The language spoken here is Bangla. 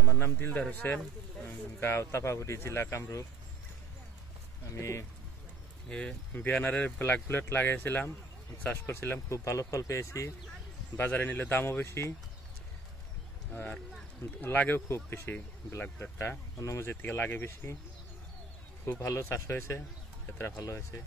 আমার নাম দিলদার হোসেন, গাঁও তাপাগুড়ি, জেলা কামরূপ। আমি বিয়ানারের ব্ল্যাক বুলেট লাগাইছিলাম, চাষ করছিলাম, খুব ভালো ফল পেয়েছি। বাজারে নিলে দামও বেশি আর লাগেও খুব বেশি। ব্ল্যাক বুলেটটা অন্য মজের থেকে লাগে বেশি। খুব ভালো চাষ হয়েছে, ক্ষেত্রে ভালো হয়েছে।